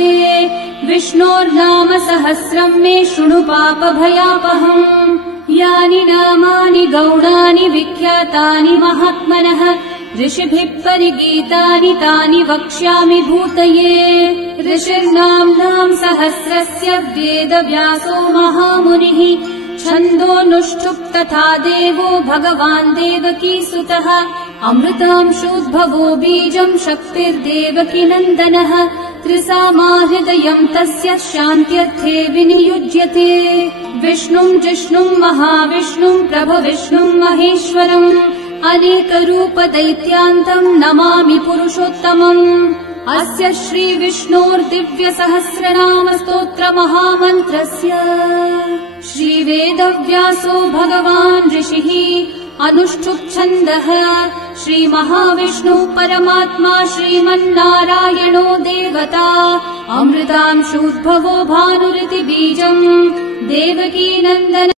विष्णोर्नाम सहस्रम् मे शृणु पापभयापहम्। यानि नामानि गौणानि विख्यातानि महात्मनः ऋषिभिः परिगीतानि तानि वक्ष्यामि भूतये। ऋषिर्नाम्नाम् सहस्रस्य वेदव्यासो महामुनिः छन्दोऽनुष्ठुप् तथा देवो भगवान् देवकीसुतः। अमृतांशोद्भवो बीजम् शक्तिर्देवकी नन्दनः त्रिसामाहृदयम् तस्य शान्त्यर्थे विनियुज्यते। विष्णुम् जिष्णुम् महाविष्णुम् प्रभुविष्णुम् महेश्वरम् अनेकरूपदैत्यान्तम् नमामि पुरुषोत्तमम्। अस्य श्रीविष्णोर्दिव्यसहस्रनामस्तोत्रमहामन्त्रस्य श्रीवेदव्यासो भगवान् ऋषिः अनुष्ठुप्छन्दः। श्रीमहाविष्णुः परमात्मा श्रीमन्नारायणो देवता। अमृतांशोद्भवो भानुरिति बीजम् देवकी नन्दन।